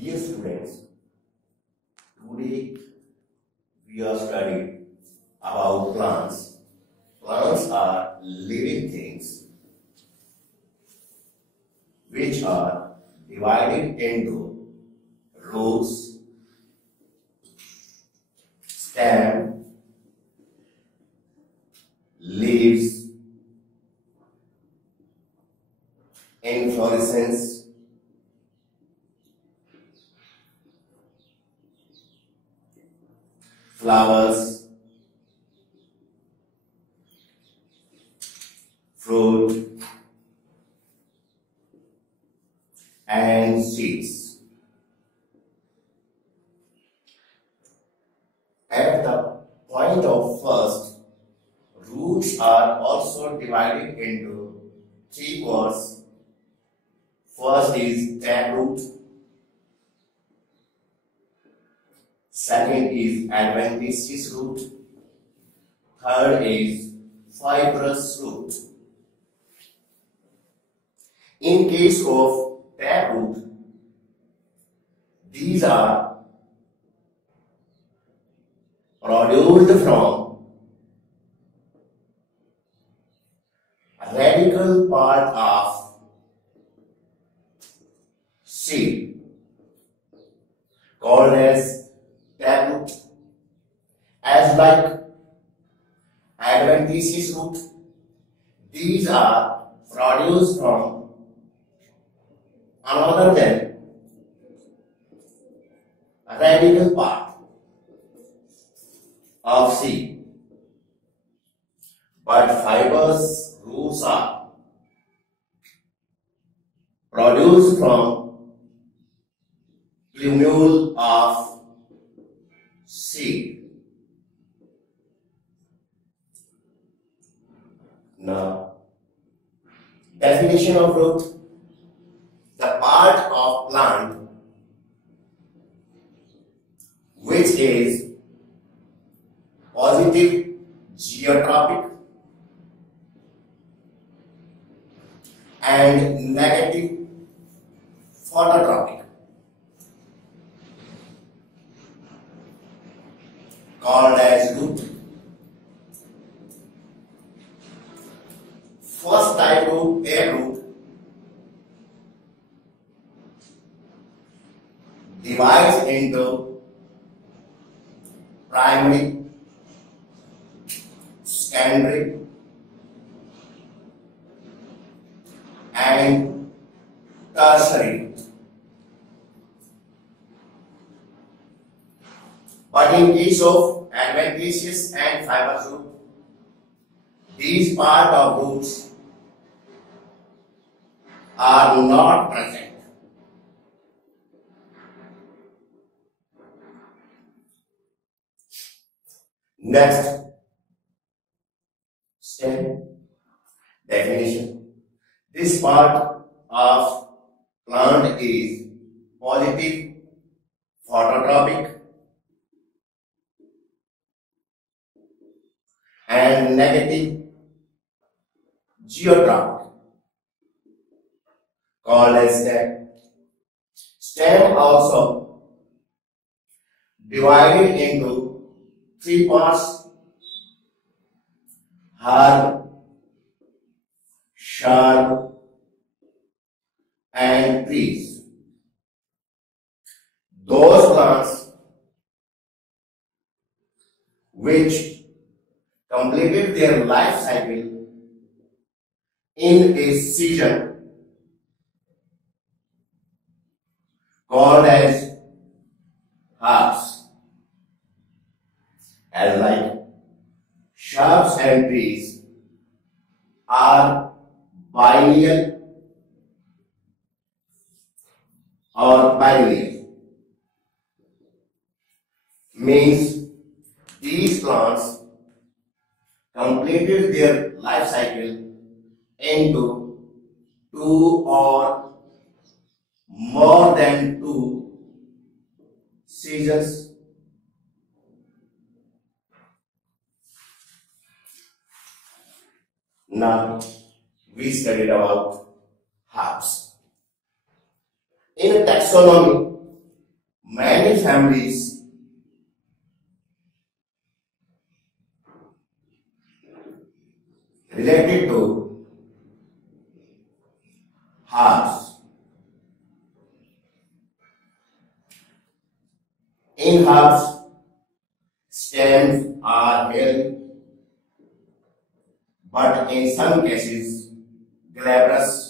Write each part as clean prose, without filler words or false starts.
Dear students, today we are studying about plants. Plants are living things which are divided into roots, stem, leaves, inflorescence, flowers, fruit, and seeds. At the point of first, roots are also divided into three parts. First is taproot, second is adventitious root, third is fibrous root. In case of taproot, these are produced from a radical part of seed called as taproot. As like adventitious root, these are produced from another than a radical part of seed. But fibrous roots are produced from plumule of seed. Now, definition of root: the part of plant which is positive geotropic and negative phototropic, called as root. First type root, taproot, divides into primary, secondary, and tertiary. But in case of adventitious and fibrous root, these part of roots are not present. Next, stem definition. This part of plant is positive phototropic and negative geotropic, called as stem. Stem also divided into three parts: herb, shrub, and trees. Those plants which completed their life cycle in a season called as herbs, as like shrubs and trees are biennial or biennial, means these plants completed their life cycle into two or more than two seasons. Now we studied about herbs. In taxonomy, many families related to herbs. In herbs, stems are hairy, but in some cases glabrous.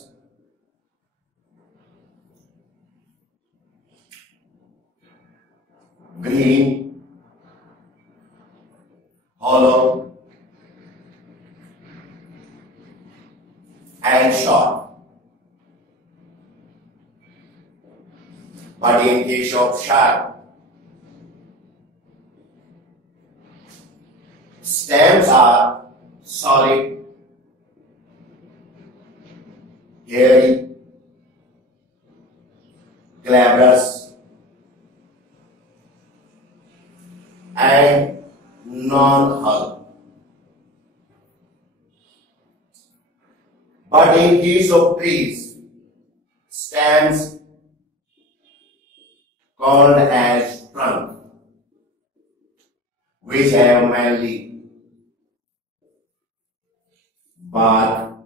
Green, hollow, and short. But in case of sharp, stems are solid, hairy, glabrous, and non-hull. But in case of trees, stems called as trunk, which have mainly bark,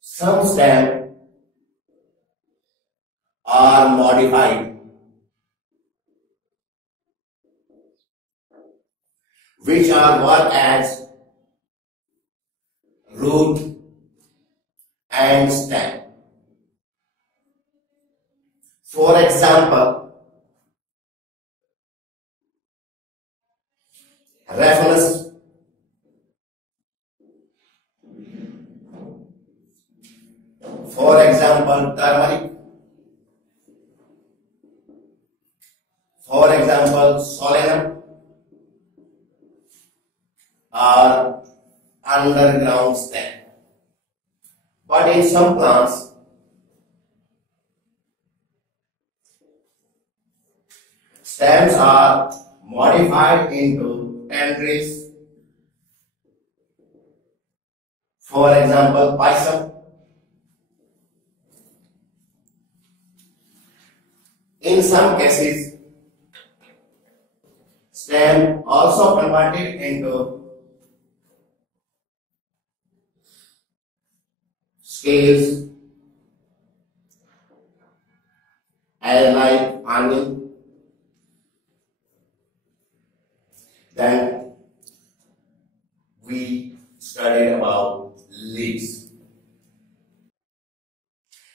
some stems are modified, which are work as root and stem. For example, reference, for example, turmeric, for example, solanum, are underground stem. But in some plants, stems are modified into tendrils. For example, pisum. In some cases, stem also converted into scales, as like onion. Then we studied about leaves.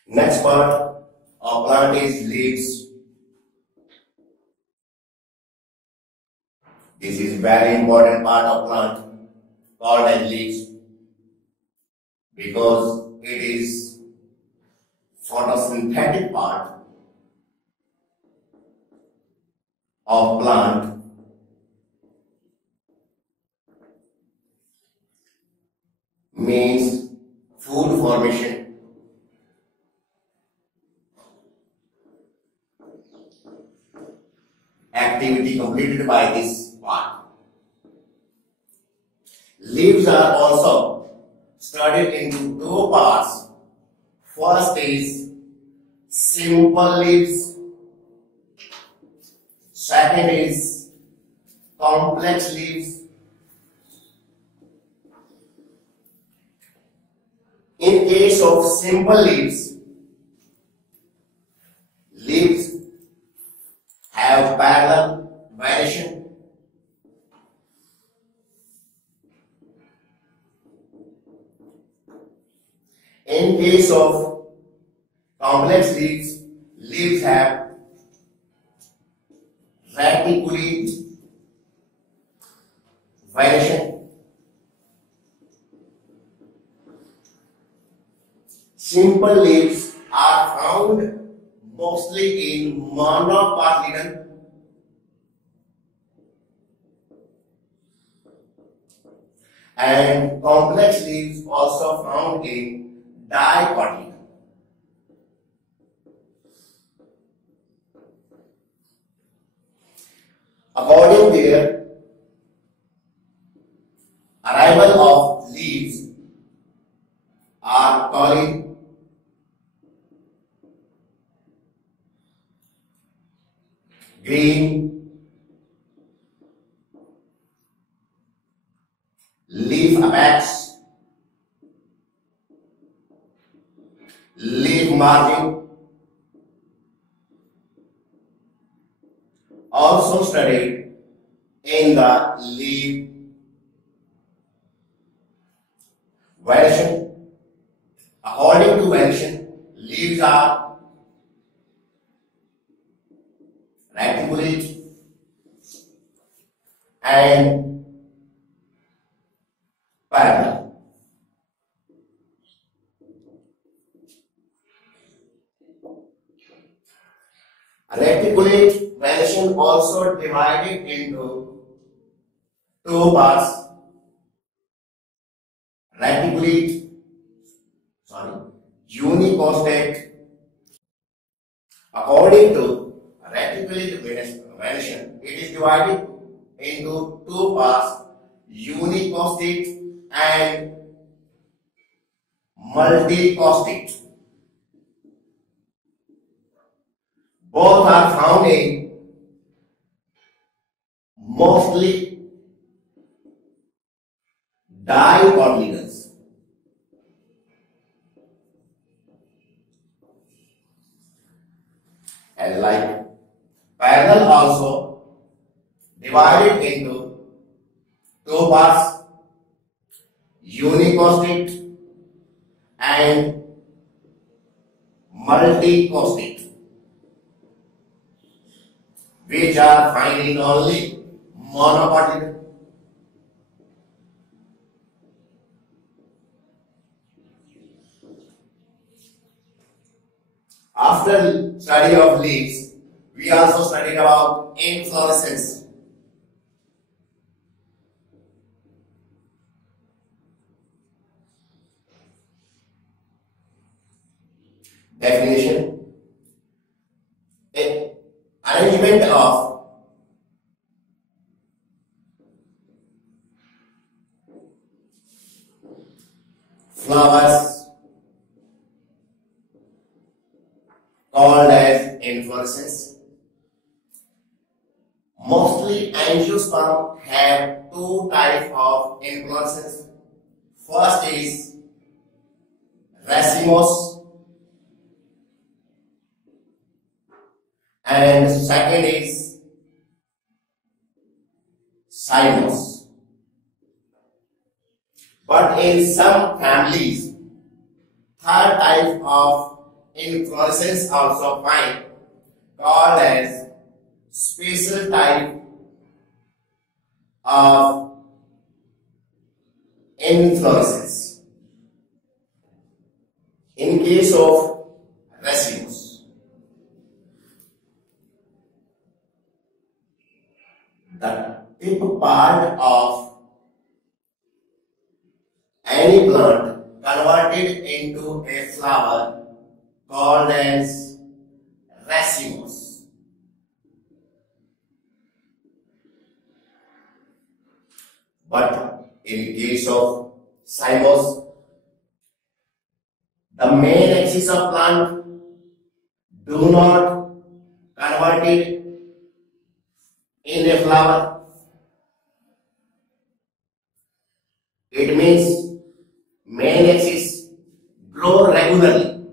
Next part of plant is leaves. This is very important part of plant called as leaves because it is photosynthetic part of plant, means food formation, activity completed by this part. Leaves are also studied into two parts. First is simple leaves, second is complex leaves. In case of simple leaves, leaves have parallel variation. In case of complex leaves, leaves have reticulate variation. Simple leaves are found mostly in monocotyledon and complex leaves also found in dicotyledon. According to their arrival of leaves are called leaf apex, leaf margin. Also studied in the leaf variation. According to variation, leaves are reticulate and parallel. Reticulate variation also divided into two parts. Reticulate, unicostate. According to reticulate variation, it is divided into two parts, unicostate and multicostate. Both are found in mostly dicotyledons. And like parallel also divided into two parts, unicostate and multicostate, which are found in only monocotyledon. After study of leaves, we also studied about inflorescence. Definition: arrangement of flowers called as inflorescence. Mostly angiosperms have two types of inflorescence. First is racemose and second is cymose. But in some families, third type of inflorescence also find, called as special type of inflorescence. In case of racemose, the tip part of any plant converted into a flower called as racemose. But in case of cymose, the main axis of plant do not convert it in a flower. It means main axis grow regularly,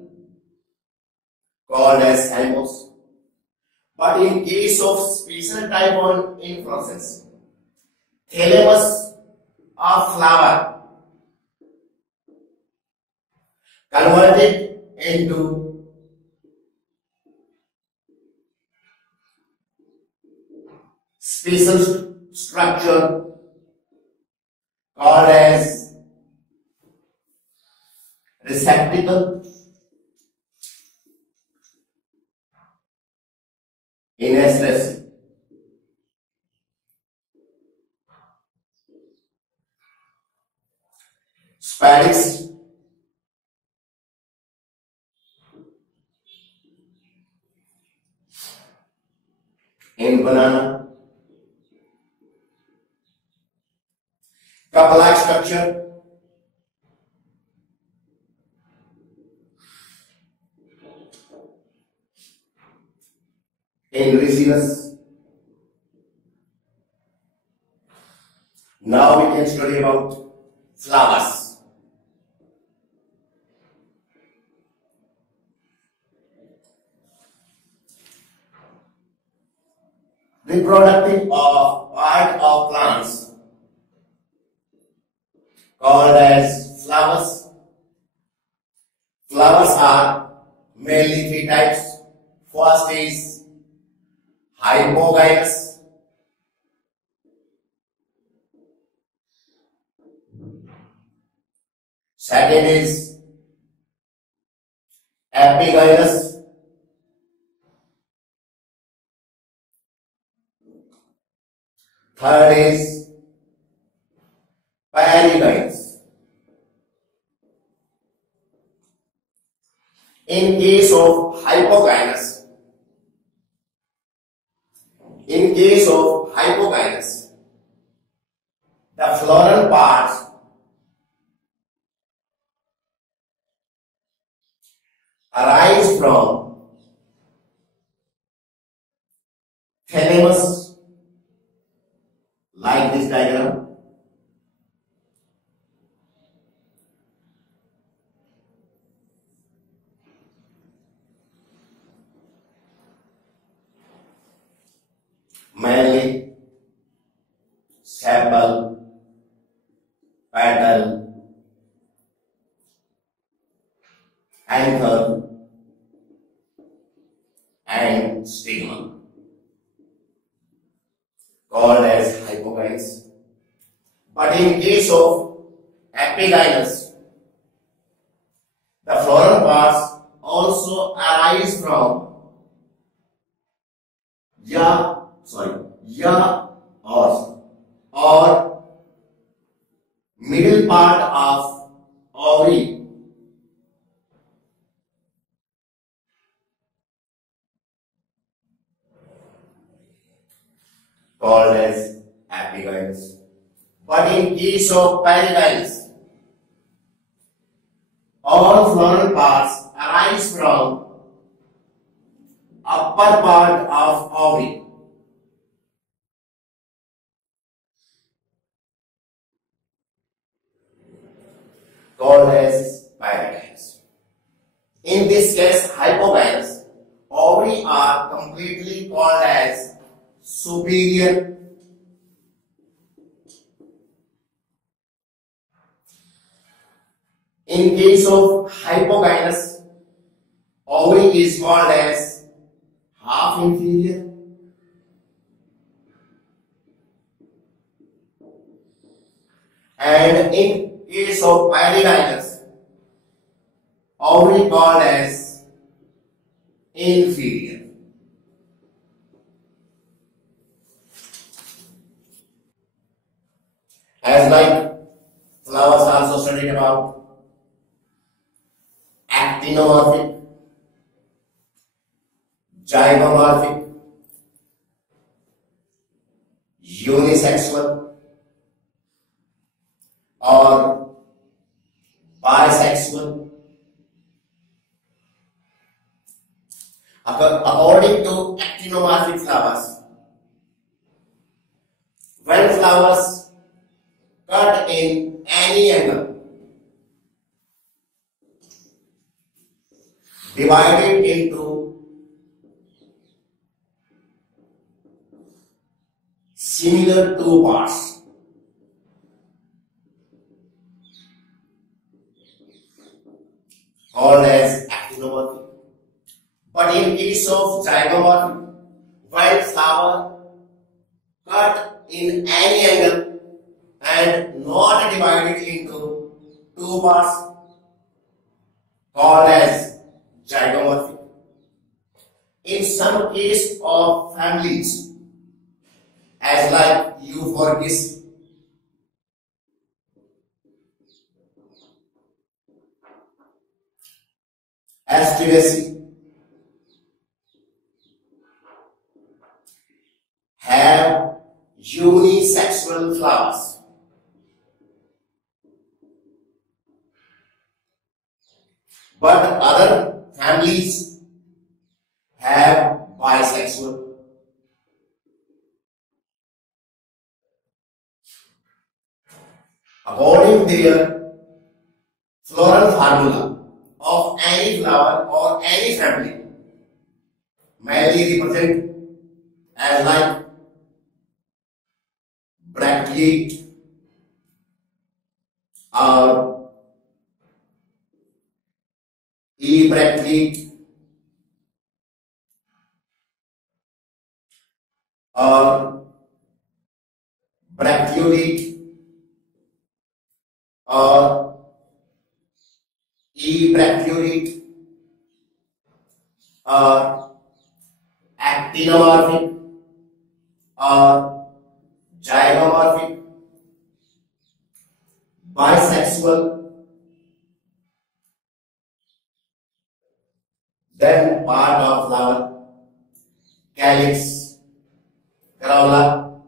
called as cymose. But in case of special type of inflorescence, thalamus of flower converted into special structure called as receptacle in stress. Spadix in banana. Cup-like structure in ricinus. Now we can study about flowers. Reproductive of part of plants called as flowers. Flowers are mainly three types. First is hypogynous. Second is epigynous. Third is perigynous. In case of hypogynous, the floral parts arise from thalamus, like this diagram. Mainly sepal, petal, anther, and stigma, called as hypogynous. But in case of epigynous, the floral parts also arise from or middle part of ovary, called as epigynous. But in case of perigynous, all floral parts arise from upper part of ovary, called as perigynous. In this case, hypogynous, ovary are completely called as superior. In case of hypogynous, ovary is called as half inferior. And in case of perigynous, ovary called as inferior. As like flowers also studied about actinomorphic, zygomorphic, unisexual, or bisexual. According to actinomorphic flowers, when flowers cut in any angle, divided into similar two parts, called as actinomorphic. But in case of zygomorphic, when flower cut in any angle and not divided into two parts, called as zygomorphic. In some case of families, as like Euphorbius, Asteraceae, have unisexual flowers. But other families have bisexual. According to their floral formula of any flower or any family, mainly represent as like bracteate or ebracteate or bracteolate or ebracteolate or actinomorphic or gynomorphic, bisexual, then part of flower, calyx, corolla,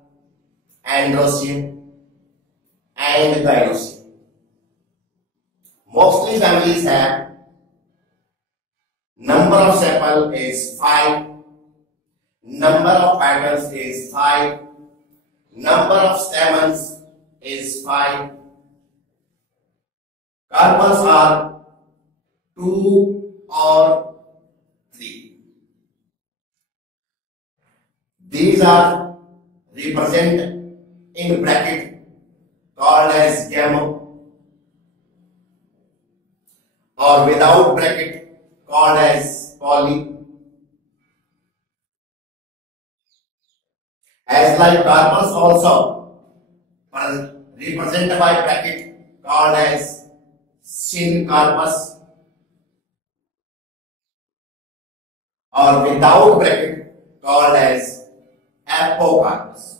androecium, and gynoecium. Mostly families have number of sepal is 5, number of petals is 5, number of stamens is 5, carpels are 2 or 3. These are represented in bracket called as gamo, or without bracket called as poly. As like carpels also are represented by bracket called as syncarpus, or without bracket called as apocarpus.